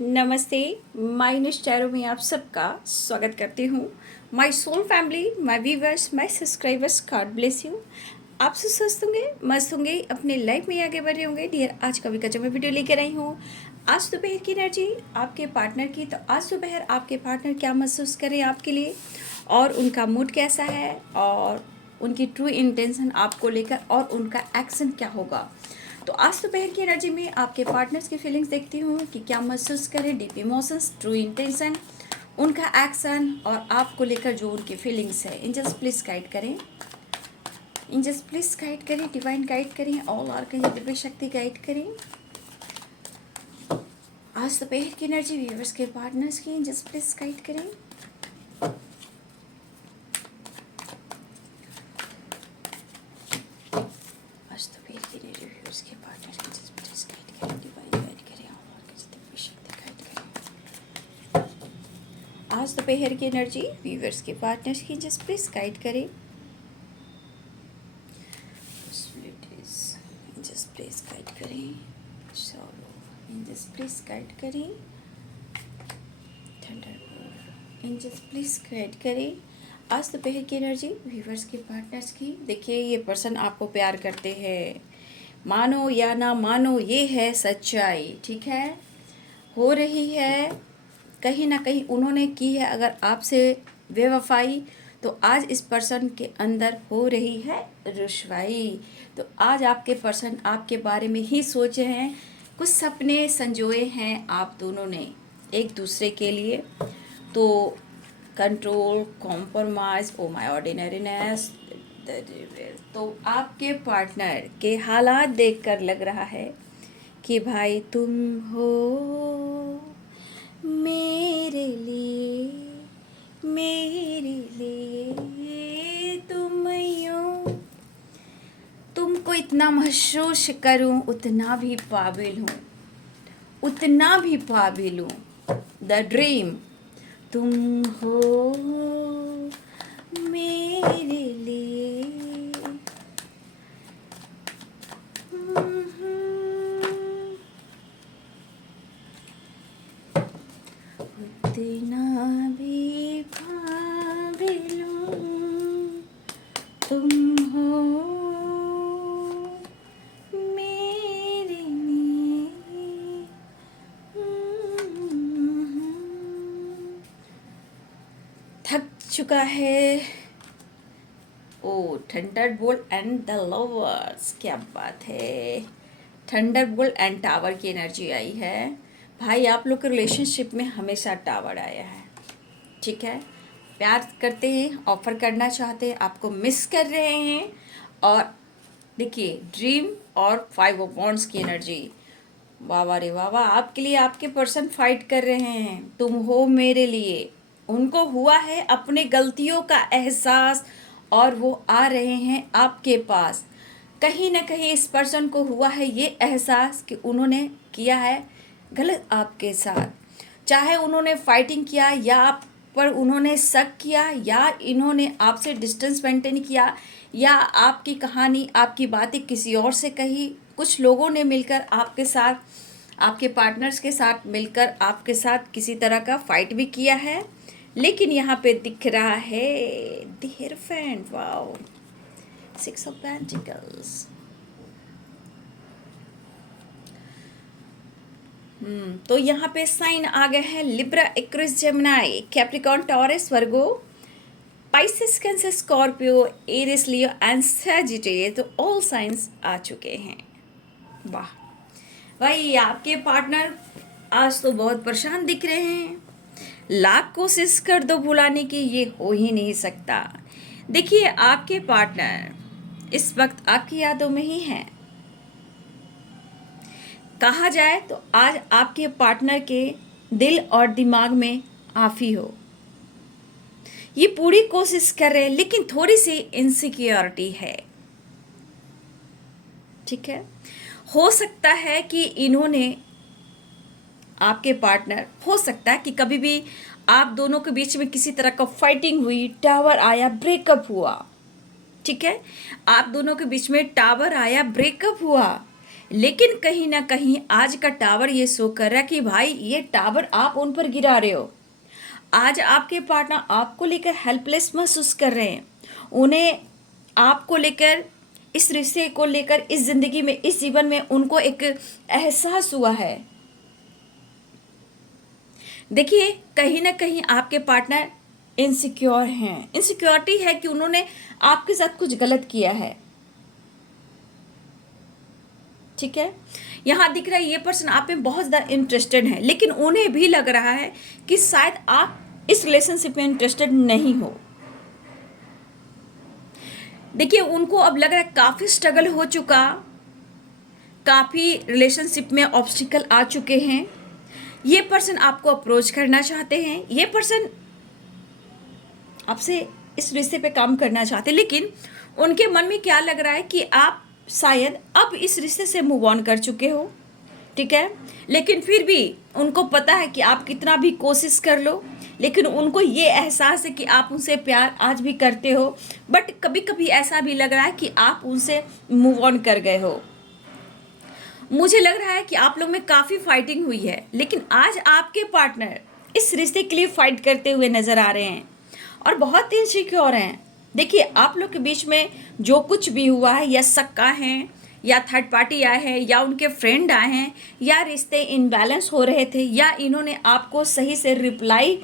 नमस्ते। My news tarot में आप सबका स्वागत करती हूँ। My soul family, my viewers, my subscribers, God bless you. आप सब स्वस्थ होंगे, मस्त होंगे, अपने लाइफ में आगे बढ़ रहे होंगे। डियर, आज का भी मैं वीडियो लेकर आई हूँ। आज दोपहर की एनर्जी आपके पार्टनर की। तो आज दोपहर आपके पार्टनर क्या महसूस करें आपके लिए, और उनका मूड कैसा है, और उनकी ट्रू इंटेंशन आपको लेकर, और उनका एक्शन क्या होगा। तो आज दोपहर की एनर्जी में आपके पार्टनर्स की फीलिंग्स देखती हूँ कि क्या महसूस करें, डीप इमोशंस, ट्रू इंटेंशन, उनका एक्शन, और आपको लेकर जो उनकी फीलिंग्स है। एंजल्स प्लीज गाइड करें, एंजल्स प्लीज गाइड करें, डिवाइन गाइड करें, ऑल आर कहीं दिव्य शक्ति गाइड करें। आज दोपहर की एनर्जी व्यूअर्स के पार्टनर्स की एंजल्स प्लीज गाइड करें। आज दोपहर की एनर्जी व्यूअर्स के पार्टनर्स की एंजल्स प्लीज गाइड करें, डिवाइन गाइड करें, ऑल आर कहीं दिव्य शक्ति गाइड करें। आज दोपहर की एनर्जी व्यूअर्स के पार्टनर्स की एंजल्स प्लीज गाइड करें। एंजल्स प्लीज गाइड करें, सॉरो एंजल्स प्लीज गाइड करें, थंडरबोल्ट एंजल्स प्लीज गाइड करें। आज दोपहर की एनर्जी व्यूवर्स के पार्टनर्स की। देखिए, ये पर्सन आपको प्यार करते हैं, मानो या ना मानो, ये है सच्चाई। ठीक है, हो रही है कहीं ना कहीं उन्होंने की है अगर आपसे बेवफाई, तो आज इस पर्सन के अंदर हो रही है रुसवाई। तो आज आपके पर्सन आपके बारे में ही सोचे हैं, कुछ सपने संजोए हैं आप दोनों ने एक दूसरे के लिए। तो control, compromise, oh my ordinariness. तो आपके पार्टनर के हालात देखकर लग रहा है कि भाई तुम हो मेरे लिए तुम यूं, तुमको इतना महसूस करूं, उतना भी काबिल हूँ, उतना भी काबिल हूँ। द ड्रीम, तुम हो मेरे लिए उतना भी काबिल हूँ, तुम हो मेरे लिए। थक चुका है। ओ, थंडरबोल्ट एंड द लवर्स, क्या बात है। थंडरबोल्ट एंड टावर की एनर्जी आई है। भाई, आप लोग के रिलेशनशिप में हमेशा टावर आया है। ठीक है, प्यार करते हैं, ऑफर करना चाहते हैं, आपको मिस कर रहे हैं। और देखिए, ड्रीम और 5 ऑफ वॉन्ड्स की एनर्जी, वाह वाह रे वाह वाह। आपके लिए आपके पर्सन फाइट कर रहे हैं, तुम हो मेरे लिए। उनको हुआ है अपने गलतियों का एहसास, और वो आ रहे हैं आपके पास। कहीं ना कहीं इस पर्सन को हुआ है ये एहसास कि उन्होंने किया है गलत आपके साथ। चाहे उन्होंने फाइटिंग किया, या आप पर उन्होंने शक किया, या इन्होंने आपसे डिस्टेंस मेंटेन किया, या आपकी कहानी, आपकी बातें किसी और से कही। कुछ लोगों ने मिलकर आपके साथ, आपके पार्टनर्स के साथ मिलकर आपके साथ किसी तरह का फाइट भी किया है। लेकिन यहाँ पे दिख रहा है the hierophant, wow, 6 of pentacles. तो यहाँ पे साइन आ गए हैं Libra, Aquarius, Gemini, Capricorn, Taurus, Virgo, Pisces, Cancer, Scorpio, Aries, Leo and Sagittarius. तो ऑल साइंस आ चुके हैं। वाह भाई, आपके पार्टनर आज तो बहुत परेशान दिख रहे हैं। लाख कोशिश कर दो भुलाने की, ये हो ही नहीं सकता। देखिए, आपके पार्टनर इस वक्त आपकी यादों में ही हैं। कहा जाए तो आज आपके पार्टनर के दिल और दिमाग में आप ही हो। ये पूरी कोशिश कर रहे हैं, लेकिन थोड़ी सी इनसिक्योरिटी है। ठीक है, हो सकता है कि इन्होंने, आपके पार्टनर, हो सकता है कि कभी भी आप दोनों के बीच में किसी तरह का फाइटिंग हुई, टावर आया, ब्रेकअप हुआ। ठीक है, आप दोनों के बीच में टावर आया, ब्रेकअप हुआ, लेकिन कहीं ना कहीं आज का टावर ये शो कर रहा है कि भाई ये टावर आप उन पर गिरा रहे हो। आज आपके पार्टनर आपको लेकर हेल्पलेस महसूस कर रहे हैं। उन्हें आपको लेकर, इस रिश्ते को लेकर, इस जिंदगी में, इस जीवन में उनको एक एहसास हुआ है। देखिए, कहीं ना कहीं आपके पार्टनर इनसिक्योर हैं। इनसिक्योरिटी है कि उन्होंने आपके साथ कुछ गलत किया है। ठीक है, यहाँ दिख रहा है ये पर्सन आप में बहुत ज़्यादा इंटरेस्टेड है, लेकिन उन्हें भी लग रहा है कि शायद आप इस रिलेशनशिप में इंटरेस्टेड नहीं हो। देखिए, उनको अब लग रहा है काफ़ी स्ट्रगल हो चुका, काफ़ी रिलेशनशिप में ऑब्स्टिकल आ चुके हैं। ये पर्सन आपको अप्रोच करना चाहते हैं, ये पर्सन आपसे इस रिश्ते पे काम करना चाहते हैं, लेकिन उनके मन में क्या लग रहा है कि आप शायद अब इस रिश्ते से मूव ऑन कर चुके हो। ठीक है, लेकिन फिर भी उनको पता है कि आप कितना भी कोशिश कर लो, लेकिन उनको ये एहसास है कि आप उनसे प्यार आज भी करते हो, बट कभी कभी ऐसा भी लग रहा है कि आप उनसे मूव ऑन कर गए हो। मुझे लग रहा है कि आप लोग में काफ़ी फाइटिंग हुई है, लेकिन आज आपके पार्टनर इस रिश्ते के लिए फाइट करते हुए नजर आ रहे हैं और बहुत इनसिक्योर हैं। देखिए, आप लोग के बीच में जो कुछ भी हुआ है, या सक्का हैं, या थर्ड पार्टी आए हैं, या उनके फ्रेंड आए हैं, या रिश्ते इनबैलेंस हो रहे थे, या इन्होंने आपको सही से रिप्लाई,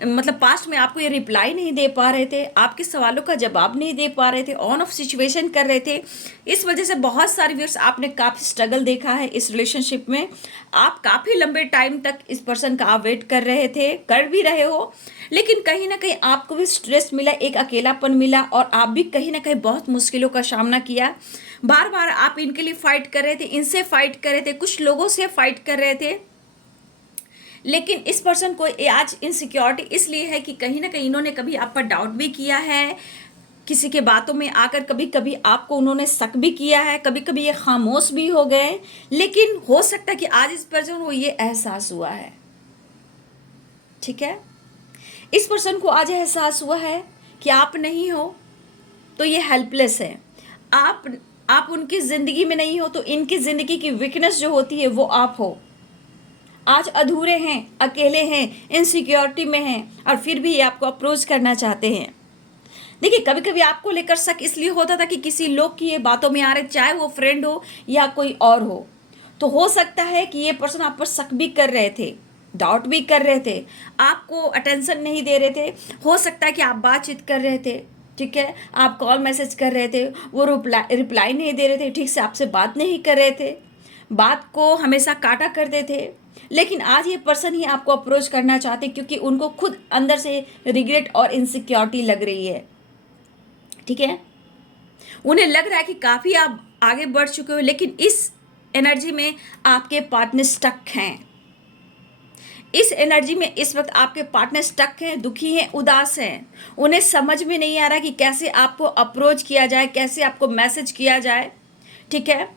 मतलब पास्ट में आपको ये रिप्लाई नहीं दे पा रहे थे, आपके सवालों का जवाब नहीं दे पा रहे थे, ऑन ऑफ सिचुएशन कर रहे थे। इस वजह से बहुत सारे व्यूअर्स आपने काफ़ी स्ट्रगल देखा है इस रिलेशनशिप में। आप काफ़ी लंबे टाइम तक इस पर्सन का आप वेट कर रहे थे, कर भी रहे हो, लेकिन कहीं ना कहीं आपको भी स्ट्रेस मिला, एक अकेलापन मिला, और आप भी कहीं ना कहीं बहुत मुश्किलों का सामना किया। बार बार आप इनके लिए फाइट कर रहे थे, इनसे फाइट कर रहे थे, कुछ लोगों से फाइट कर रहे थे, लेकिन इस पर्सन को आज इनसिक्योरिटी इसलिए है कि कहीं ना कहीं इन्होंने कभी आप पर डाउट भी किया है, किसी के बातों में आकर कभी कभी आपको उन्होंने शक भी किया है, कभी कभी ये खामोश भी हो गए, लेकिन हो सकता है कि आज इस पर्सन को ये एहसास हुआ है। ठीक है, इस पर्सन को आज एहसास हुआ है कि आप नहीं हो तो ये हेल्पलेस है। आप उनकी ज़िंदगी में नहीं हो तो इनकी ज़िंदगी की वीकनेस जो होती है वो आप हो। आज अधूरे हैं, अकेले हैं, इनसिक्योरिटी में हैं, और फिर भी ये आपको अप्रोच करना चाहते हैं। देखिए, कभी कभी आपको लेकर शक इसलिए होता था कि किसी लोग की ये बातों में आ रहे, चाहे वो फ्रेंड हो या कोई और हो, तो हो सकता है कि ये पर्सन आप पर शक भी कर रहे थे, डाउट भी कर रहे थे, आपको अटेंशन नहीं दे रहे थे। हो सकता है कि आप बातचीत कर रहे थे, ठीक है, आप कॉल मैसेज कर रहे थे, वो रिप्लाई नहीं दे रहे थे, ठीक से आपसे बात नहीं कर रहे थे, बात को हमेशा काटा करते थे, लेकिन आज ये पर्सन ही आपको अप्रोच करना चाहते क्योंकि उनको खुद अंदर से रिग्रेट और इनसिक्योरिटी लग रही है। ठीक है, उन्हें लग रहा है कि काफ़ी आप आगे बढ़ चुके हो, लेकिन इस एनर्जी में आपके पार्टनर स्टक हैं। इस एनर्जी में इस वक्त आपके पार्टनर स्टक हैं, दुखी हैं, उदास हैं। उन्हें समझ में नहीं आ रहा कि कैसे आपको अप्रोच किया जाए, कैसे आपको मैसेज किया जाए। ठीक है,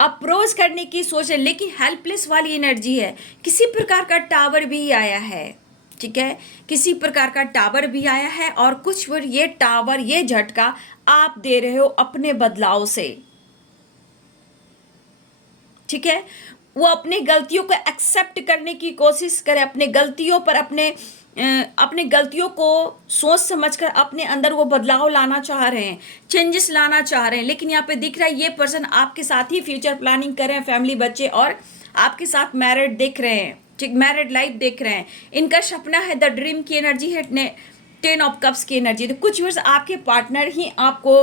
अप्रोच करने की सोच है, लेकिन हेल्पलेस वाली एनर्जी है। किसी प्रकार का टावर भी आया है, ठीक है, किसी प्रकार का टावर भी आया है, और कुछ बार ये टावर, ये झटका आप दे रहे हो अपने बदलाव से। ठीक है, वो अपनी गलतियों को एक्सेप्ट करने की कोशिश करे, अपने गलतियों पर अपने गलतियों को सोच समझकर अपने अंदर वो बदलाव लाना चाह रहे हैं, चेंजेस लाना चाह रहे हैं। लेकिन यहाँ पे दिख रहा है ये पर्सन आपके साथ ही फ्यूचर प्लानिंग कर रहे हैं, फैमिली, बच्चे, और आपके साथ मैरिड देख रहे हैं, ठीक, मैरिड लाइफ देख रहे हैं। इनका सपना है, द ड्रीम की एनर्जी है, 10 ऑफ कप्स की एनर्जी। तो कुछ वर्ष आपके पार्टनर ही आपको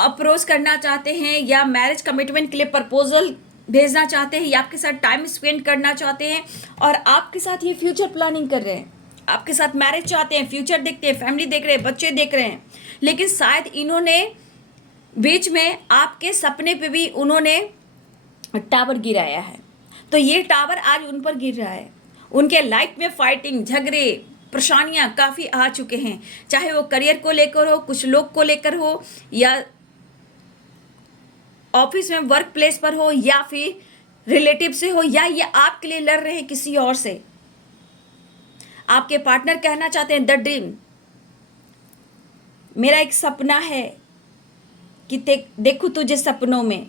अप्रोच करना चाहते हैं, या मैरिज कमिटमेंट के लिए प्रपोजल भेजना चाहते हैं, या आपके साथ टाइम स्पेंड करना चाहते हैं, और आपके साथ ये फ्यूचर प्लानिंग कर रहे हैं, आपके साथ मैरिज चाहते हैं, फ्यूचर देखते हैं, फैमिली देख रहे हैं, बच्चे देख रहे हैं। लेकिन शायद इन्होंने बीच में आपके सपने पे भी उन्होंने टावर गिराया है, तो ये टावर आज उन पर गिर रहा है। उनके लाइफ में फाइटिंग, झगड़े, परेशानियां काफ़ी आ चुके हैं, चाहे वो करियर को लेकर हो, कुछ लोग को लेकर हो, या ऑफिस में, वर्क प्लेस पर हो, या फिर रिलेटिव से हो, या ये आपके लिए लड़ रहे हैं किसी और से। आपके पार्टनर कहना चाहते हैं द ड्रीम, मेरा एक सपना है, कि देखूं तुझे सपनों में,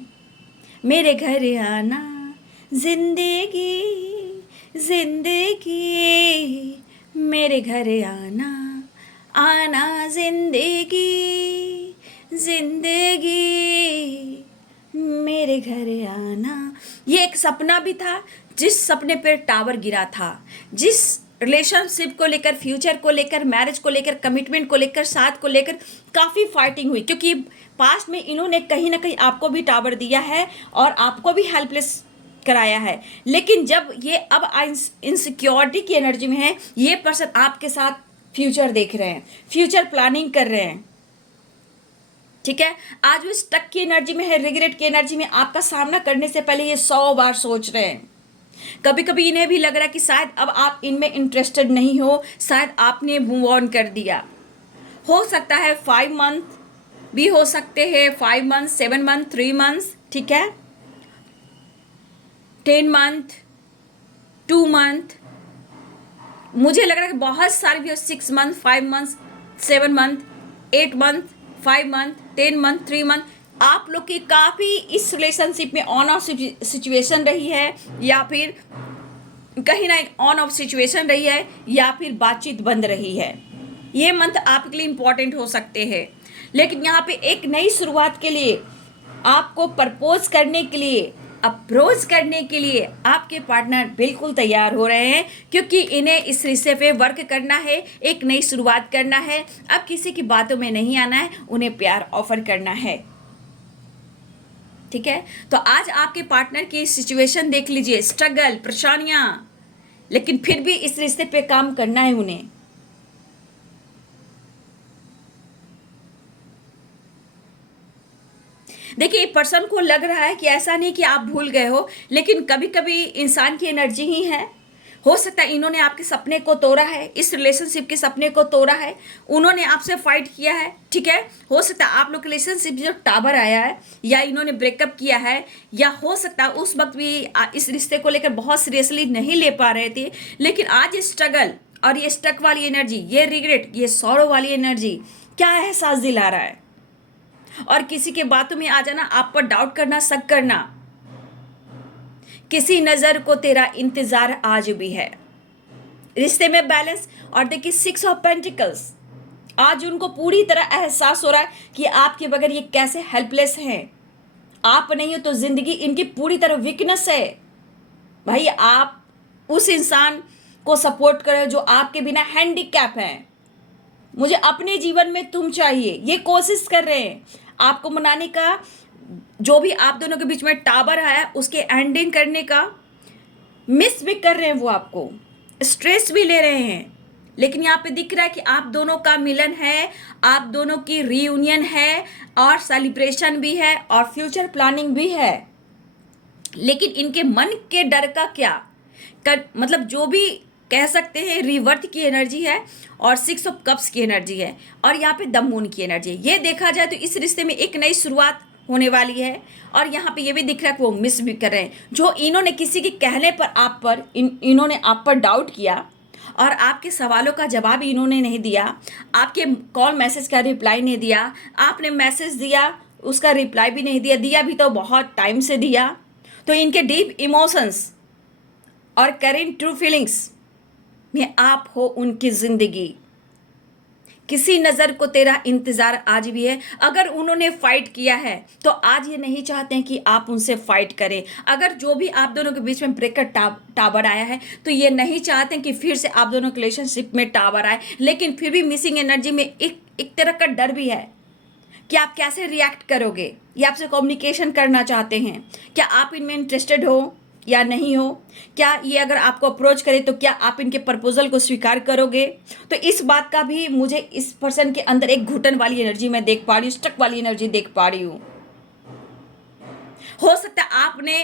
मेरे घर आना जिंदगी जिंदगी, मेरे घर आना आना जिंदगी जिंदगी, मेरे घर आना। ये एक सपना भी था, जिस सपने पर टावर गिरा था, जिस रिलेशनशिप को लेकर, फ्यूचर को लेकर, मैरिज को लेकर, कमिटमेंट को लेकर, साथ को लेकर काफ़ी फाइटिंग हुई, क्योंकि पास्ट में इन्होंने कहीं ना कहीं आपको भी टावर दिया है और आपको भी हेल्पलेस कराया है। लेकिन जब ये अब इनसिक्योरिटी की एनर्जी में है, ये पर्सन आपके साथ फ्यूचर देख रहे हैं, फ्यूचर प्लानिंग कर रहे हैं, ठीक है। आज वो स्टक की एनर्जी में है, रिग्रेट की एनर्जी में, आपका सामना करने से पहले ये 100 बार सोच रहे हैं। कभी कभी इन्हें भी लग रहा है कि शायद अब आप इनमें इंटरेस्टेड नहीं हो, शायद आपने मूव ऑन कर दिया। हो सकता है 5 मंथ भी हो सकते हैं, 5 मंथ, 7 मंथ, 3 मंथ, ठीक है, 10 मंथ, 2 मंथ, मुझे लग रहा है कि बहुत सारे भी हो, 6 month, 5 month, 7 month, 8 month, 5 month, 10 month, 3 month. आप लोग की काफ़ी इस रिलेशनशिप में ऑन ऑफ सिचुएशन रही है, या फिर कहीं ना ऑन ऑफ सिचुएशन रही है, या फिर बातचीत बंद रही है। ये मंथ आपके लिए इम्पॉर्टेंट हो सकते हैं, लेकिन यहाँ पे एक नई शुरुआत के लिए, आपको प्रपोज करने के लिए, अप्रोच करने के लिए आपके पार्टनर बिल्कुल तैयार हो रहे हैं, क्योंकि इन्हें इस रिश्ते पे वर्क करना है, एक नई शुरुआत करना है। अब किसी की बातों में नहीं आना है, उन्हें प्यार ऑफर करना है, ठीक है। तो आज आपके पार्टनर की सिचुएशन देख लीजिए, स्ट्रगल, परेशानियां, लेकिन फिर भी इस रिश्ते पे काम करना है उन्हें। देखिए, पर्सन को लग रहा है कि ऐसा नहीं कि आप भूल गए हो, लेकिन कभी कभी इंसान की एनर्जी ही है। हो सकता है इन्होंने आपके सपने को तोड़ा है, इस रिलेशनशिप के सपने को तोड़ा है, उन्होंने आपसे फाइट किया है, ठीक है। हो सकता है आप लोग रिलेशनशिप जो टावर आया है, या इन्होंने ब्रेकअप किया है, या हो सकता है उस वक्त भी इस रिश्ते को लेकर बहुत सीरियसली नहीं ले पा रहे थे, लेकिन आज ये स्ट्रगल और ये स्टक वाली एनर्जी, ये रिग्रेट, ये सॉरो वाली एनर्जी क्या एहसास दिला रहा है। और किसी के बातों में आ जाना, आप पर डाउट करना, शक करना, किसी नजर को तेरा इंतजार आज भी है, रिश्ते में बैलेंस। और देखिए 6 ऑफ पेंटिकल्स, आज उनको पूरी तरह एहसास हो रहा है कि आपके बगैर ये कैसे हेल्पलेस हैं। आप नहीं हो तो जिंदगी इनकी पूरी तरह वीकनेस है। भाई, आप उस इंसान को सपोर्ट करो जो आपके बिना हैंडीकैप है। मुझे अपने जीवन में तुम चाहिए, ये कोशिश कर रहे हैं आपको मनाने का। जो भी आप दोनों के बीच में टावर आया, उसके एंडिंग करने का मिस भी कर रहे हैं, वो आपको स्ट्रेस भी ले रहे हैं। लेकिन यहाँ पे दिख रहा है कि आप दोनों का मिलन है, आप दोनों की रीयूनियन है, और सेलिब्रेशन भी है, और फ्यूचर प्लानिंग भी है। लेकिन इनके मन के डर का क्या मतलब जो भी कह सकते हैं, रिवर्थ की एनर्जी है, और 6 ऑफ कप्स की एनर्जी है, और यहाँ पे द मून की एनर्जी है। ये देखा जाए तो इस रिश्ते में एक नई शुरुआत होने वाली है। और यहाँ पे ये भी दिख रहा है कि वो मिस भी कर रहे हैं। जो इन्होंने किसी के कहने पर आप पर इन्होंने आप पर डाउट किया, और आपके सवालों का जवाब इन्होंने नहीं दिया, आपके कॉल मैसेज का रिप्लाई नहीं दिया, आपने मैसेज दिया उसका रिप्लाई भी नहीं दिया भी तो बहुत टाइम से दिया। तो इनके डीप इमोशंस और करेंट ट्रू फीलिंग्स में आप हो उनकी जिंदगी। किसी नज़र को तेरा इंतज़ार आज भी है। अगर उन्होंने फाइट किया है तो आज ये नहीं चाहते हैं कि आप उनसे फाइट करें। अगर जो भी आप दोनों के बीच में ब्रेकअप टावर आया है, तो ये नहीं चाहते हैं कि फिर से आप दोनों के रिलेशनशिप में टावर आए। लेकिन फिर भी मिसिंग एनर्जी में एक तरह का डर भी है कि आप कैसे रिएक्ट करोगे। ये आपसे कम्युनिकेशन करना चाहते हैं, क्या आप इनमें इंटरेस्टेड हो या नहीं हो, क्या ये अगर आपको अप्रोच करे तो क्या आप इनके प्रपोजल को स्वीकार करोगे। तो इस बात का भी मुझे इस पर्सन के अंदर एक घुटन वाली एनर्जी मैं देख पा रही हूँ, स्टक वाली एनर्जी देख पा रही हूँ। हो सकता है आपने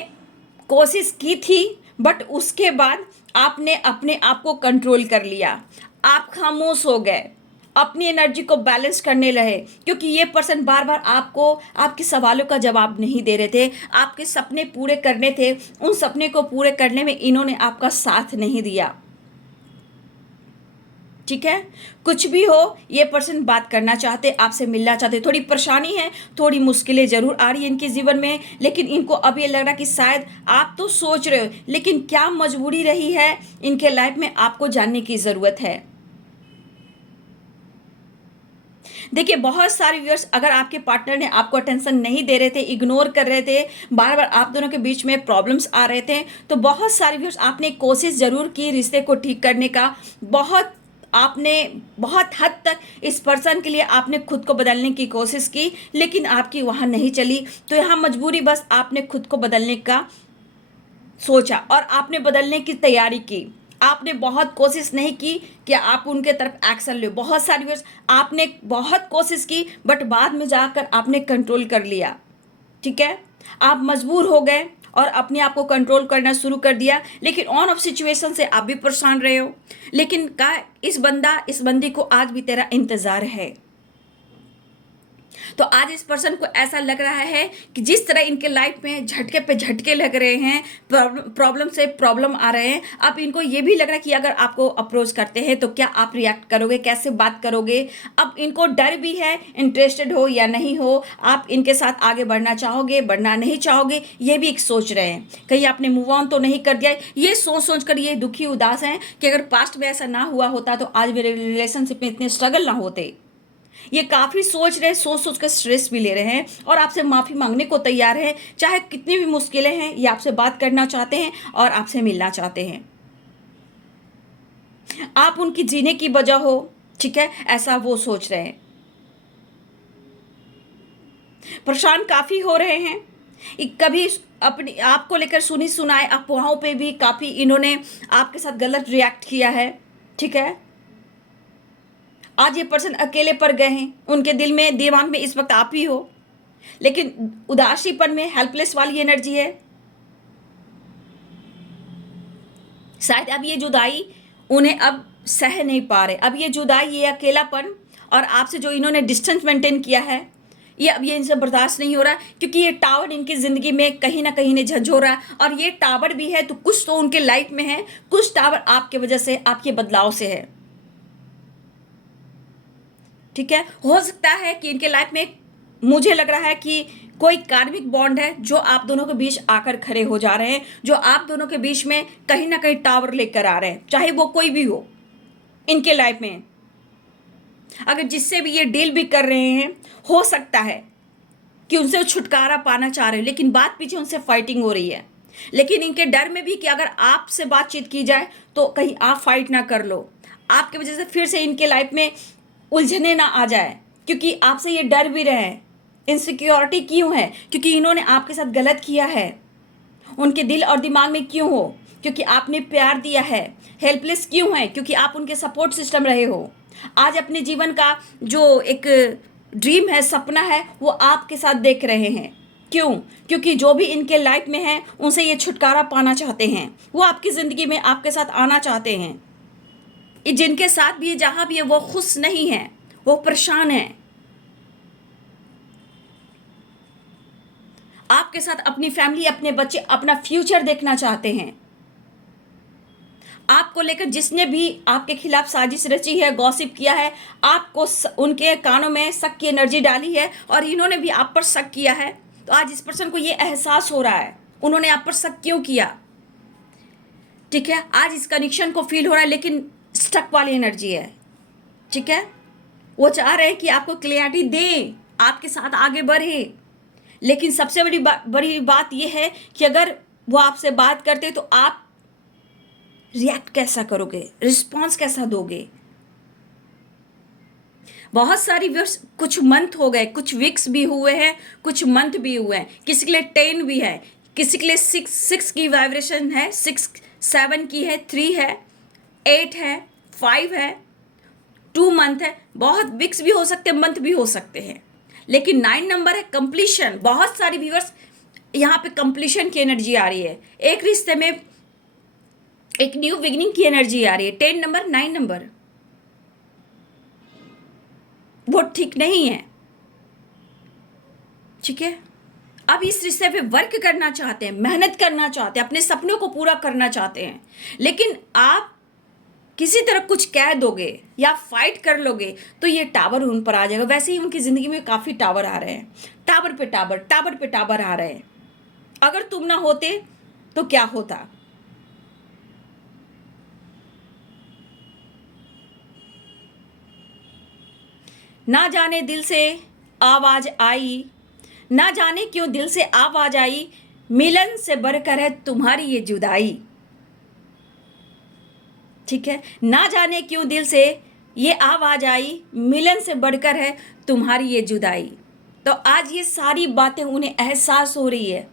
कोशिश की थी, बट उसके बाद आपने अपने आप को कंट्रोल कर लिया, आप खामोश हो गए, अपनी एनर्जी को बैलेंस करने रहे, क्योंकि ये पर्सन बार बार आपको आपके सवालों का जवाब नहीं दे रहे थे। आपके सपने पूरे करने थे, उन सपने को पूरे करने में इन्होंने आपका साथ नहीं दिया। ठीक है, कुछ भी हो ये पर्सन बात करना चाहते, आपसे मिलना चाहते, थोड़ी परेशानी है, थोड़ी मुश्किलें ज़रूर आ रही है इनके जीवन में, लेकिन इनको अब ये लग रहा कि शायद आप तो सोच रहे हो, लेकिन क्या मजबूरी रही है इनके लाइफ में आपको जानने की ज़रूरत है। देखिए बहुत सारे व्यूअर्स, अगर आपके पार्टनर ने आपको अटेंशन नहीं दे रहे थे, इग्नोर कर रहे थे, बार बार आप दोनों के बीच में प्रॉब्लम्स आ रहे थे, तो बहुत सारे व्यूअर्स आपने कोशिश ज़रूर की रिश्ते को ठीक करने का, बहुत आपने बहुत हद तक इस पर्सन के लिए आपने खुद को बदलने की कोशिश की, लेकिन आपकी वहाँ नहीं चली। तो यहाँ मजबूरी बस आपने खुद को बदलने का सोचा और आपने बदलने की तैयारी की। आपने बहुत कोशिश नहीं की कि आप उनके तरफ एक्शन लो। बहुत सारी बार आपने बहुत कोशिश की, बट बाद में जाकर आपने कंट्रोल कर लिया। ठीक है, आप मजबूर हो गए और अपने आप को कंट्रोल करना शुरू कर दिया, लेकिन ऑन ऑफ सिचुएशन से आप भी परेशान रहे हो। लेकिन का इस बंदी को आज भी तेरा इंतज़ार है। तो आज इस पर्सन को ऐसा लग रहा है कि जिस तरह इनके लाइफ में झटके पे झटके लग रहे हैं, प्रॉब्लम से प्रॉब्लम आ रहे हैं, अब इनको ये भी लग रहा है कि अगर आपको अप्रोच करते हैं तो क्या आप रिएक्ट करोगे, कैसे बात करोगे। अब इनको डर भी है, इंटरेस्टेड हो या नहीं हो, आप इनके साथ आगे बढ़ना चाहोगे, बढ़ना नहीं चाहोगे, ये भी एक सोच रहे हैं। कहीं आपने मूव ऑन तो नहीं कर दिया, ये सोच सोच कर ये दुखी उदास हैं कि अगर पास्ट में ऐसा ना हुआ होता तो आज मेरे रिलेशनशिप में इतने स्ट्रगल ना होते। ये काफ़ी सोच रहे हैं, सोच सोच कर स्ट्रेस भी ले रहे हैं और आपसे माफ़ी मांगने को तैयार हैं। चाहे कितनी भी मुश्किलें हैं, ये आपसे बात करना चाहते हैं और आपसे मिलना चाहते हैं। आप उनकी जीने की वजह हो, ठीक है, ऐसा वो सोच रहे हैं। परेशान काफ़ी हो रहे हैं। कभी अपनी आपको लेकर सुनी सुनाए अफवाहों पे भी काफ़ी इन्होंने आपके साथ गलत रिएक्ट किया है। ठीक है, आज ये पर्सन अकेले पड़ गए हैं, उनके दिमाग में इस वक्त आप ही हो, लेकिन उदासीपन में हेल्पलेस वाली एनर्जी है। शायद अब ये जुदाई उन्हें अब सह नहीं पा रहे। अब ये जुदाई, ये अकेलापन और आपसे जो इन्होंने डिस्टेंस मेंटेन किया है, ये अब ये इनसे बर्दाश्त नहीं हो रहा, क्योंकि ये टावर इनकी ज़िंदगी में कहीं ना कहीं ने झंझोरा। और ये टावर भी है तो कुछ तो उनके लाइफ में है, कुछ टावर आपके वजह से, आपके बदलाव से है। ठीक है, हो सकता है कि इनके लाइफ में, मुझे लग रहा है कि कोई कार्मिक बॉन्ड है जो आप दोनों के बीच आकर खड़े हो जा रहे हैं, जो आप दोनों के बीच में कहीं ना कहीं टावर लेकर आ रहे हैं, चाहे वो कोई भी हो इनके लाइफ में। अगर जिससे भी ये डील भी कर रहे हैं, हो सकता है कि उनसे छुटकारा पाना चाह रहे हैं, लेकिन बात पीछे उनसे फाइटिंग हो रही है। लेकिन इनके डर में भी कि अगर आपसे बातचीत की जाए तो कहीं आप फाइट ना कर लो, आपकी वजह से फिर से इनके लाइफ में उलझने ना आ जाए, क्योंकि आपसे ये डर भी रहे हैं। इनसिक्योरिटी क्यों है? क्योंकि इन्होंने आपके साथ गलत किया है। उनके दिल और दिमाग में क्यों हो? क्योंकि आपने प्यार दिया है। हेल्पलेस क्यों है? क्योंकि आप उनके सपोर्ट सिस्टम रहे हो। आज अपने जीवन का जो एक ड्रीम है, सपना है, वो आपके साथ देख रहे हैं। क्यों? क्योंकि जो भी इनके लाइफ में है उनसे ये छुटकारा पाना चाहते हैं, वो आपकी ज़िंदगी में आपके साथ आना चाहते हैं। जिनके साथ भी है, जहाँ भी है, वो खुश नहीं है, वो परेशान है। आपके साथ अपनी फैमिली, अपने बच्चे, अपना फ्यूचर देखना चाहते हैं। आपको लेकर जिसने भी आपके खिलाफ साजिश रची है, गॉसिप किया है, आपको उनके कानों में शक की एनर्जी डाली है और इन्होंने भी आप पर शक किया है, तो आज इस पर्सन को ये एहसास हो रहा है उन्होंने आप पर शक क्यों किया। ठीक है, आज इस कनेक्शन को फील हो रहा है, लेकिन स्टक वाली एनर्जी है। ठीक है, वो चाह रहे हैं कि आपको क्लियरिटी दें, आपके साथ आगे बढ़े, लेकिन सबसे बड़ी बात यह है कि अगर वो आपसे बात करते तो आप रिएक्ट कैसा करोगे, रिस्पॉन्स कैसा दोगे। बहुत सारी व्यूअर्स, कुछ मंथ हो गए, कुछ वीक्स भी हुए हैं, कुछ मंथ भी हुए हैं, किसी के लिए 10 भी है, किसी के लिए 6 की वाइब्रेशन है, 6 7 की है, 3 है, 8 है, 5 है, 2 मंथ है। बहुत वीक्स भी हो सकते हैं, मंथ भी हो सकते हैं, लेकिन 9 नंबर है कंप्लीशन। बहुत सारी व्यूअर्स यहाँ पे कंप्लीशन की एनर्जी आ रही है, एक रिश्ते में एक न्यू बिगिनिंग की एनर्जी आ रही है। 10 नंबर, 9 नंबर वो ठीक नहीं है। ठीक है, अब इस रिश्ते पे वर्क करना चाहते हैं, मेहनत करना चाहते हैं, अपने सपनों को पूरा करना चाहते हैं, लेकिन आप किसी तरह कुछ कह दोगे या फाइट कर लोगे तो ये टावर उन पर आ जाएगा। वैसे ही उनकी ज़िंदगी में काफ़ी टावर आ रहे हैं, टावर पे टावर, टावर पे टावर आ रहे हैं। अगर तुम ना होते तो क्या होता। ना जाने दिल से आवाज आई, ना जाने क्यों दिल से आवाज आई, मिलन से बढ़कर है तुम्हारी ये जुदाई। ठीक है, ना जाने क्यों दिल से ये आवाज आई, मिलन से बढ़कर है तुम्हारी ये जुदाई। तो आज ये सारी बातें उन्हें एहसास हो रही है,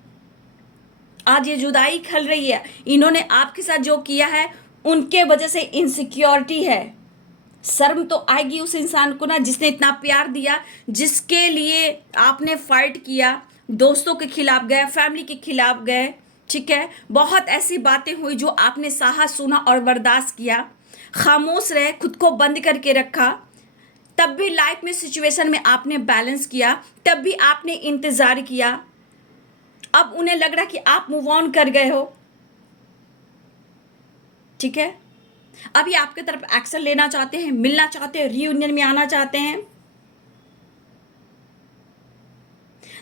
आज ये जुदाई खल रही है। इन्होंने आपके साथ जो किया है उनके वजह से इनसिक्योरिटी है। शर्म तो आएगी उस इंसान को ना जिसने इतना प्यार दिया, जिसके लिए आपने फाइट किया, दोस्तों के खिलाफ गए, फैमिली के खिलाफ गए। ठीक है, बहुत ऐसी बातें हुई जो आपने सहा, सुना और बर्दाश्त किया, खामोश रहे, खुद को बंद करके रखा। तब भी लाइफ में, सिचुएशन में आपने बैलेंस किया, तब भी आपने इंतजार किया। अब उन्हें लग रहा कि आप मूव ऑन कर गए हो। ठीक है, अभी आपके तरफ एक्शन लेना चाहते हैं, मिलना चाहते हैं, रियूनियन में आना चाहते हैं।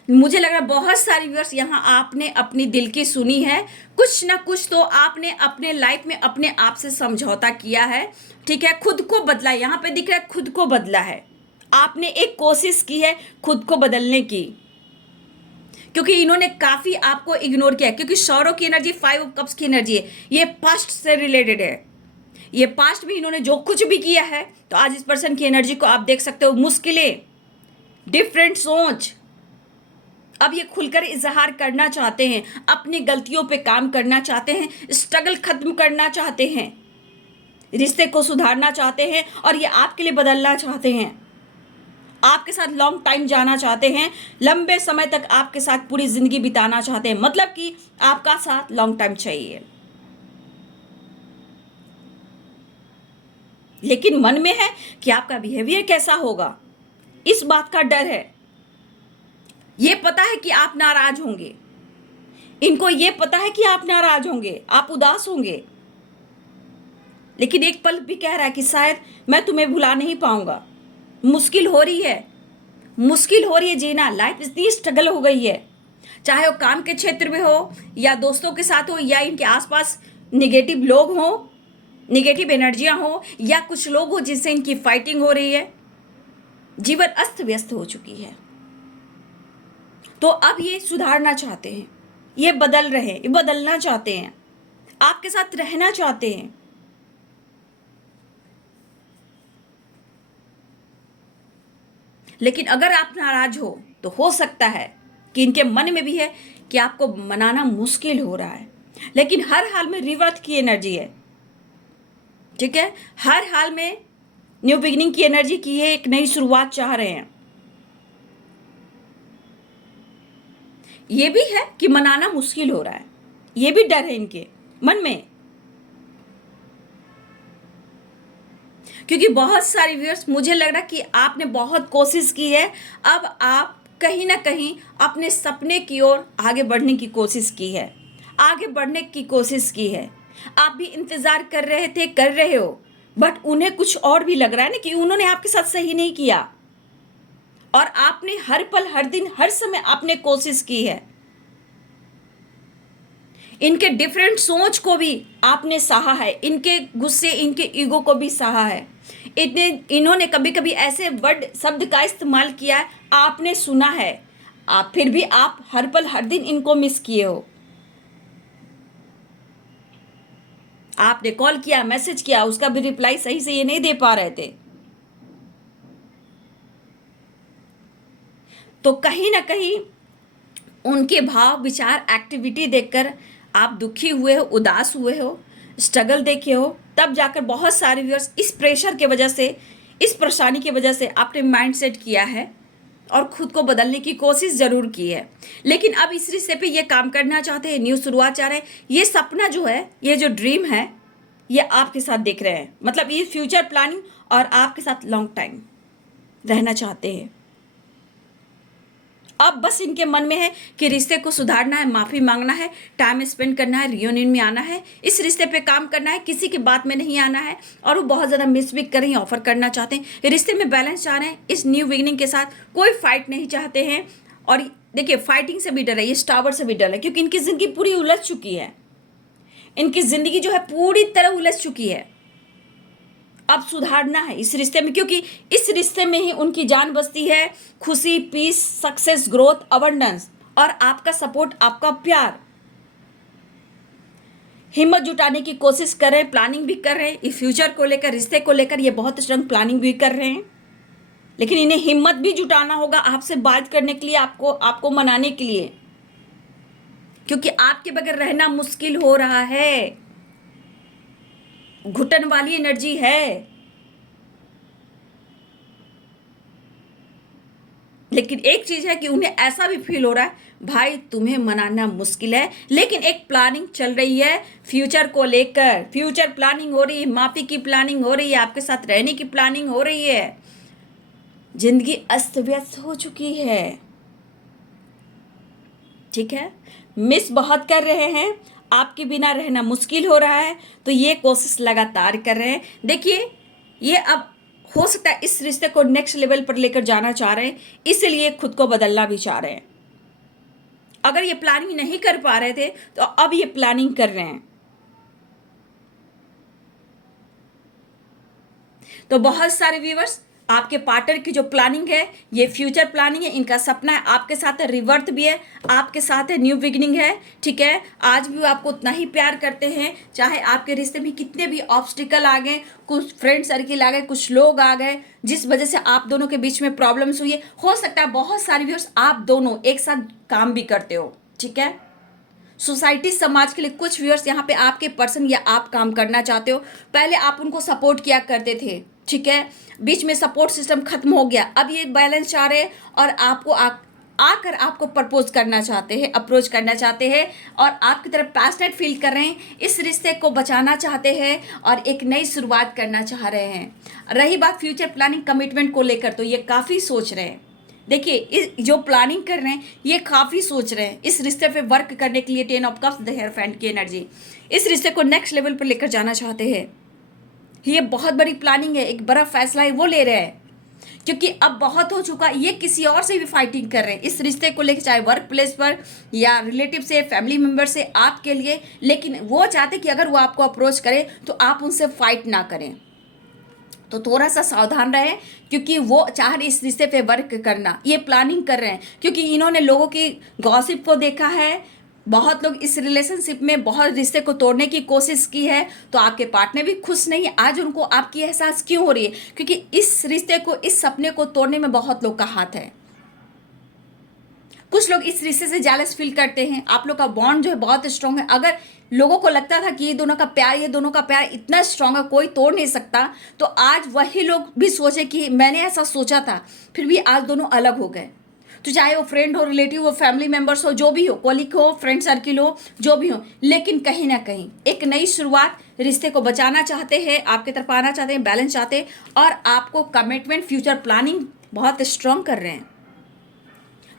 मुझे लग रहा है बहुत सारी व्यूअर्स यहाँ आपने अपनी दिल की सुनी है, कुछ ना कुछ तो आपने अपने लाइफ में अपने आप से समझौता किया है। ठीक है, खुद को बदला, यहाँ पे दिख रहा है खुद को बदला है। आपने एक कोशिश की है खुद को बदलने की, क्योंकि इन्होंने काफी आपको इग्नोर किया, क्योंकि सौरों की एनर्जी 5 ऑफ कप्स की एनर्जी है, ये पास्ट से रिलेटेड है। ये पास्ट में इन्होंने जो कुछ भी किया है, तो आज इस पर्सन की एनर्जी को आप देख सकते हो, मुश्किलें, डिफरेंट सोच। अब ये खुलकर इजहार करना चाहते हैं, अपनी गलतियों पे काम करना चाहते हैं, स्ट्रगल खत्म करना चाहते हैं, रिश्ते को सुधारना चाहते हैं, और ये आपके लिए बदलना चाहते हैं, आपके साथ लॉन्ग टाइम जाना चाहते हैं, लंबे समय तक आपके साथ पूरी जिंदगी बिताना चाहते हैं। मतलब कि आपका साथ लॉन्ग टाइम चाहिए, लेकिन मन में है कि आपका बिहेवियर कैसा होगा, इस बात का डर है। ये पता है कि आप नाराज होंगे, इनको ये पता है कि आप नाराज होंगे, आप उदास होंगे, लेकिन एक पल भी कह रहा है कि शायद मैं तुम्हें भुला नहीं पाऊंगा। मुश्किल हो रही है, मुश्किल हो रही है जीना, लाइफ इतनी स्ट्रगल हो गई है, चाहे वो काम के क्षेत्र में हो या दोस्तों के साथ हो या इनके आसपास निगेटिव लोग हो, निगेटिव एनर्जियां हो, या कुछ लोग हो जिससे इनकी फाइटिंग हो रही है। जीवन अस्त व्यस्त हो चुकी है, तो अब ये सुधारना चाहते हैं, ये बदल रहे हैं, ये बदलना चाहते हैं, आपके साथ रहना चाहते हैं। लेकिन अगर आप नाराज हो तो हो सकता है कि इनके मन में भी है कि आपको मनाना मुश्किल हो रहा है, लेकिन हर हाल में रिवर्थ की एनर्जी है। ठीक है, हर हाल में न्यू बिगिनिंग की एनर्जी की है, एक नई शुरुआत चाह रहे हैं। ये भी है कि मनाना मुश्किल हो रहा है, ये भी डर है इनके मन में, क्योंकि बहुत सारी व्यूअर्स, मुझे लग रहा है कि आपने बहुत कोशिश की है, अब आप कहीं ना कहीं अपने सपने की ओर आगे बढ़ने की कोशिश की है, आगे बढ़ने की कोशिश की है। आप भी इंतजार कर रहे थे, कर रहे हो, बट उन्हें कुछ और भी लग रहा है ना कि उन्होंने आपके साथ सही नहीं किया, और आपने हर पल, हर दिन, हर समय आपने कोशिश की है। इनके डिफरेंट सोच को भी आपने सहा है, इनके गुस्से, इनके ईगो को भी सहा है। इन्होंने कभी कभी ऐसे वर्ड, शब्द का इस्तेमाल किया है, आपने सुना है, आप फिर भी आप हर पल, हर दिन इनको मिस किए हो। आपने कॉल किया, मैसेज किया, उसका भी रिप्लाई सही से ये नहीं दे पा रहे थे। तो कहीं ना कहीं उनके भाव, विचार, एक्टिविटी देखकर आप दुखी हुए हो, उदास हुए हो, स्ट्रगल देखे हो, तब जाकर बहुत सारे व्यूअर्स इस प्रेशर के वजह से, इस परेशानी की वजह से आपने माइंड सेट किया है और खुद को बदलने की कोशिश ज़रूर की है। लेकिन अब इस रिश्ते पे ये काम करना चाहते हैं, न्यू शुरुआत चाह रहे हैं। ये सपना जो है, ये जो ड्रीम है, ये आपके साथ देख रहे हैं, मतलब ये फ्यूचर प्लानिंग, और आपके साथ लॉन्ग टाइम रहना चाहते हैं। अब बस इनके मन में है कि रिश्ते को सुधारना है, माफ़ी मांगना है, टाइम स्पेंड करना है, रियूनियन में आना है, इस रिश्ते पे काम करना है, किसी की बात में नहीं आना है। और वो बहुत ज़्यादा मिस भी कर रही हैं, ऑफर करना चाहते हैं, रिश्ते में बैलेंस चाह रहे हैं, इस न्यू बिगिनिंग के साथ कोई फाइट नहीं चाहते हैं। और देखिए फाइटिंग से भी डर है, ये टावर से भी डर है, क्योंकि इनकी ज़िंदगी पूरी उलझ चुकी है, इनकी ज़िंदगी जो है पूरी तरह उलझ चुकी है। अब सुधारना है इस रिश्ते में, क्योंकि इस रिश्ते में ही उनकी जान बसती है, खुशी, पीस, सक्सेस, ग्रोथ, अबंडेंस और आपका सपोर्ट, आपका प्यार। हिम्मत जुटाने की कोशिश कर रहे हैं, प्लानिंग भी कर रहे हैं, इस फ्यूचर को लेकर, रिश्ते को लेकर ये बहुत स्ट्रॉन्ग प्लानिंग भी कर रहे हैं। लेकिन इन्हें हिम्मत भी जुटाना होगा आपसे बात करने के लिए, आपको मनाने के लिए, क्योंकि आपके बगैर रहना मुश्किल हो रहा है, घुटन वाली एनर्जी है। लेकिन एक चीज है कि उन्हें ऐसा भी फील हो रहा है भाई तुम्हें मनाना मुश्किल है, लेकिन एक प्लानिंग चल रही है फ्यूचर को लेकर, फ्यूचर प्लानिंग हो रही है, माफी की प्लानिंग हो रही है, आपके साथ रहने की प्लानिंग हो रही है। जिंदगी अस्त व्यस्त हो चुकी है, ठीक है, मिस बहुत कर रहे हैं, आपके बिना रहना मुश्किल हो रहा है, तो ये कोशिश लगातार कर रहे हैं। देखिए ये अब हो सकता है इस रिश्ते को नेक्स्ट लेवल पर लेकर जाना चाह रहे हैं, इसलिए खुद को बदलना भी चाह रहे हैं। अगर ये प्लानिंग नहीं कर पा रहे थे तो अब ये प्लानिंग कर रहे हैं। तो बहुत सारे व्यूअर्स, आपके पार्टनर की जो प्लानिंग है ये फ्यूचर प्लानिंग है, इनका सपना है आपके साथ है, रिवर्थ भी है आपके साथ है, न्यू बिगिनिंग है, ठीक है। आज भी वो आपको उतना ही प्यार करते हैं, चाहे आपके रिश्ते में कितने भी ऑब्स्टिकल आ गए, कुछ फ्रेंड सर्किल आ गए, कुछ लोग आ गए जिस वजह से आप दोनों के बीच में प्रॉब्लम्स हुई है। हो सकता है बहुत सारे व्यूअर्स आप दोनों एक साथ काम भी करते हो, ठीक है। सोसाइटी समाज के लिए कुछ व्यूअर्स यहाँ पे आपके पर्सन या आप काम करना चाहते हो, पहले आप उनको सपोर्ट किया करते थे, ठीक है, बीच में सपोर्ट सिस्टम खत्म हो गया, अब ये बैलेंस चाह रहे हैं और आपको आकर आपको प्रपोज करना चाहते हैं, अप्रोच करना चाहते हैं और आपकी तरफ पैशनेट फील कर रहे हैं, इस रिश्ते को बचाना चाहते हैं और एक नई शुरुआत करना चाह रहे हैं। रही बात फ्यूचर प्लानिंग कमिटमेंट को लेकर, तो ये काफ़ी सोच रहे हैं। देखिए इस जो प्लानिंग कर रहे हैं ये काफ़ी सोच रहे हैं इस रिश्ते पे वर्क करने के लिए। 10 ऑफ कप्स, द हिएरोफेंट की एनर्जी, इस रिश्ते को नेक्स्ट लेवल पर लेकर जाना चाहते हैं। ये बहुत बड़ी प्लानिंग है, एक बड़ा फैसला है वो ले रहे हैं, क्योंकि अब बहुत हो चुका, ये किसी और से भी फाइटिंग कर रहे हैं इस रिश्ते को लेकर, चाहे वर्क प्लेस पर या रिलेटिव से, फैमिली मेम्बर से, आपके लिए। लेकिन वो चाहते कि अगर वो आपको अप्रोच करें तो आप उनसे फाइट ना करें, तो थोड़ा सा सावधान रहें, क्योंकि वो चाह रहे इस रिश्ते पे वर्क करना, ये प्लानिंग कर रहे हैं, क्योंकि इन्होंने लोगों की गॉसिप को देखा है, बहुत लोग इस रिलेशनशिप में बहुत रिश्ते को तोड़ने की कोशिश की है, तो आपके पार्टनर भी खुश नहीं है। आज उनको आपकी एहसास क्यों हो रही है, क्योंकि इस रिश्ते को, इस सपने को तोड़ने में बहुत लोग का हाथ है। कुछ लोग इस रिश्ते से जेलस फील करते हैं, आप लोग का बॉन्ड जो है बहुत स्ट्रांग है। अगर लोगों को लगता था कि ये दोनों का प्यार इतना स्ट्रांग है कोई तोड़ नहीं सकता, तो आज वही लोग भी सोचे कि मैंने ऐसा सोचा था, फिर भी आज दोनों अलग हो गए। तो चाहे वो फ्रेंड हो, रिलेटिव हो, फैमिली मेंबर्स हो, जो भी हो, कॉलीग हो, फ्रेंड सर्किल हो, जो भी हो, लेकिन कहीं ना कहीं एक नई शुरुआत, रिश्ते को बचाना चाहते हैं, आपकी तरफ आना चाहते हैं, बैलेंस चाहते हैं और आपको कमिटमेंट, फ्यूचर प्लानिंग बहुत स्ट्रांग कर रहे हैं।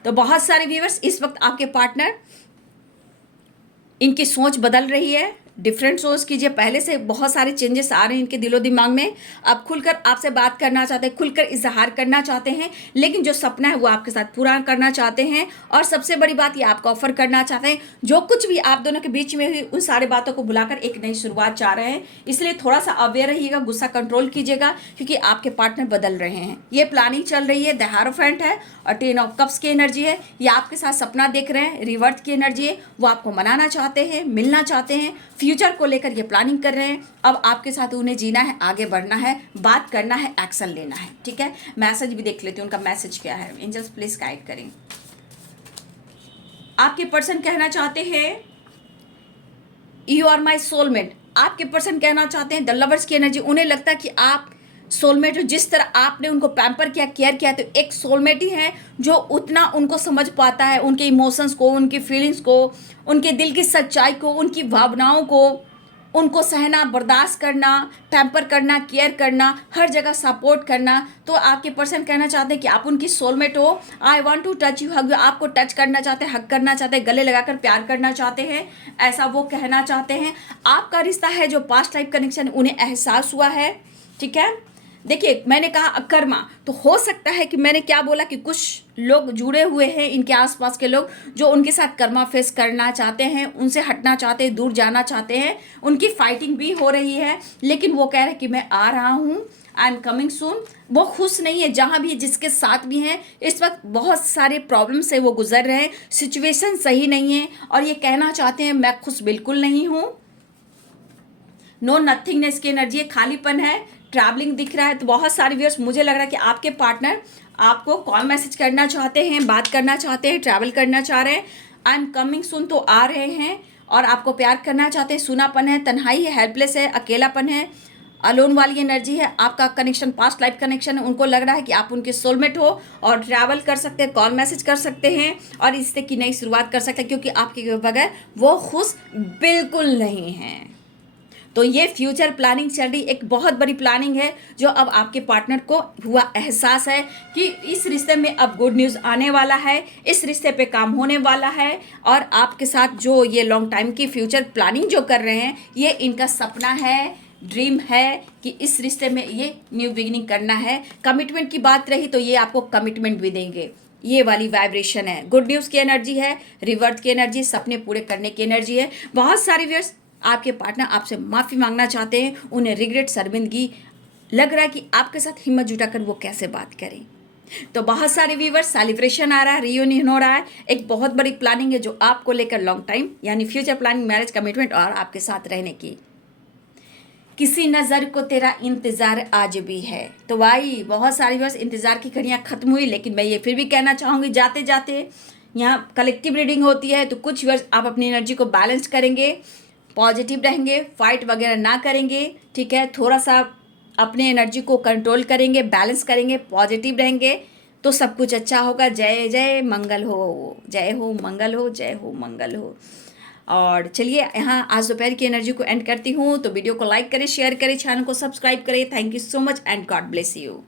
तो बहुत सारे व्यूअर्स, इस वक्त आपके पार्टनर, इनकी सोच बदल रही है, डिफरेंट सोच कीजिए। पहले से बहुत सारे चेंजेस आ रहे हैं इनके दिलो दिमाग में, अब खुलकर आपसे बात करना चाहते हैं, खुलकर इजहार करना चाहते हैं, लेकिन जो सपना है वो आपके साथ पूरा करना चाहते हैं। और सबसे बड़ी बात, ये आपको ऑफर करना चाहते हैं, जो कुछ भी आप दोनों के बीच में हुई उन सारी बातों को भुलाकर एक नई शुरुआत चाह रहे हैं। इसलिए थोड़ा सा अवेयर रहिएगा, गुस्सा कंट्रोल कीजिएगा, क्योंकि आपके पार्टनर बदल रहे हैं। ये प्लानिंग चल रही है, द हिएरोफेंट है और 10 ऑफ कप्स की एनर्जी है। ये आपके साथ सपना देख रहे हैं, रिवर्थ की एनर्जी है, वो आपको मनाना चाहते हैं, मिलना चाहते हैं, फ्यूचर को लेकर ये प्लानिंग कर रहे हैं। अब आपके साथ उन्हें जीना है, आगे बढ़ना है, बात करना है, एक्शन लेना है, ठीक है। मैसेज भी देख लेती हूँ, उनका मैसेज क्या है। एंजल्स प्लीज गाइड करें। आपके पर्सन कहना चाहते हैं यू आर माई सोलमेट। आपके पर्सन कहना चाहते हैं द लवर्स की एनर्जी, उन्हें लगता है कि आप सोलमेट हो। जिस तरह आपने उनको पैम्पर किया, केयर किया, तो एक सोलमेट ही है जो उतना उनको समझ पाता है, उनके इमोशंस को, उनकी फीलिंग्स को, उनके दिल की सच्चाई को, उनकी भावनाओं को, उनको सहना, बर्दाश्त करना, पैम्पर करना, केयर करना, हर जगह सपोर्ट करना। तो आपके पर्सन कहना चाहते हैं कि आप उनकी सोलमेट हो। I want to touch you, hug you, आपको टच करना चाहते हैं, हग करना चाहते हैं, गले लगाकर प्यार करना चाहते हैं, ऐसा वो कहना चाहते हैं। आपका रिश्ता है जो पास्ट लाइफ कनेक्शन उन्हें एहसास हुआ है, ठीक है। देखिए मैंने कहा अकर्मा, तो हो सकता है कि मैंने क्या बोला कि कुछ लोग जुड़े हुए हैं इनके आसपास के लोग जो उनके साथ कर्मा फेस करना चाहते हैं, उनसे हटना चाहते हैं, दूर जाना चाहते हैं। उनकी फाइटिंग भी हो रही है, लेकिन वो कह रहे हैं कि मैं आ रहा हूँ, आई एम कमिंग सून। वो खुश नहीं है जहाँ भी जिसके साथ भी हैं, इस वक्त बहुत सारे प्रॉब्लम से वो गुजर रहे हैं, सिचुएशन सही नहीं है और ये कहना चाहते हैं मैं खुश बिल्कुल नहीं हूँ। नो नथिंगनेस की एनर्जी है, खालीपन है, ट्रैवलिंग दिख रहा है। तो बहुत सारे व्यूअर्स मुझे लग रहा है कि आपके पार्टनर आपको कॉल मैसेज करना चाहते हैं, बात करना चाहते हैं, ट्रैवल करना चाह रहे हैं। आई एम कमिंग सून तो आ रहे हैं और आपको प्यार करना चाहते हैं। सूनापन है, तन्हाई है, हेल्पलेस है, अकेलापन है, अलोन वाली एनर्जी है। आपका कनेक्शन पास्ट लाइफ कनेक्शन है, उनको लग रहा है कि आप उनके सोलमेट हो और ट्रैवल कर सकते हैं, कॉल मैसेज कर सकते हैं और रिश्ते की नई शुरुआत कर सकते हैं, क्योंकि आपके बगैर वो खुश बिल्कुल नहीं हैं। तो ये फ्यूचर प्लानिंग चल रही, एक बहुत बड़ी प्लानिंग है जो अब आपके पार्टनर को हुआ एहसास है कि इस रिश्ते में अब गुड न्यूज़ आने वाला है, इस रिश्ते पे काम होने वाला है। और आपके साथ जो ये लॉन्ग टाइम की फ्यूचर प्लानिंग जो कर रहे हैं, ये इनका सपना है, ड्रीम है कि इस रिश्ते में ये न्यू बिगिनिंग करना है। कमिटमेंट की बात रही तो ये आपको कमिटमेंट भी देंगे, ये वाली वाइब्रेशन है। गुड न्यूज़ की एनर्जी है, रिवर्थ की एनर्जी, सपने पूरे करने की एनर्जी है। बहुत सारे व्यूअर्स आपके पार्टनर आपसे माफ़ी मांगना चाहते हैं, उन्हें रिग्रेट, शर्मिंदगी लग रहा है कि आपके साथ हिम्मत जुटाकर वो कैसे बात करें। तो बहुत सारे व्यूअर्स सेलिब्रेशन आ रहा है, रियूनियन हो रहा है, एक बहुत बड़ी प्लानिंग है जो आपको लेकर लॉन्ग टाइम यानी फ्यूचर प्लानिंग, मैरिज, कमिटमेंट और आपके साथ रहने की। किसी नज़र को तेरा इंतज़ार आज भी है। तो भाई बहुत सारे व्यूअर्स इंतज़ार की घड़ियाँ खत्म हुई, लेकिन मैं ये फिर भी कहना चाहूँगी जाते जाते, यहाँ कलेक्टिव रीडिंग होती है तो कुछ व्यूअर्स आप अपनी एनर्जी को बैलेंस करेंगे, पॉजिटिव रहेंगे, फाइट वगैरह ना करेंगे, ठीक है। थोड़ा सा अपने एनर्जी को कंट्रोल करेंगे, बैलेंस करेंगे, पॉजिटिव रहेंगे तो सब कुछ अच्छा होगा। जय जय मंगल हो, जय हो मंगल हो, जय हो मंगल हो। और चलिए यहाँ आज दोपहर की एनर्जी को एंड करती हूँ। तो वीडियो को लाइक करें, शेयर करें, चैनल को सब्सक्राइब करें। Thank you so much and God bless you.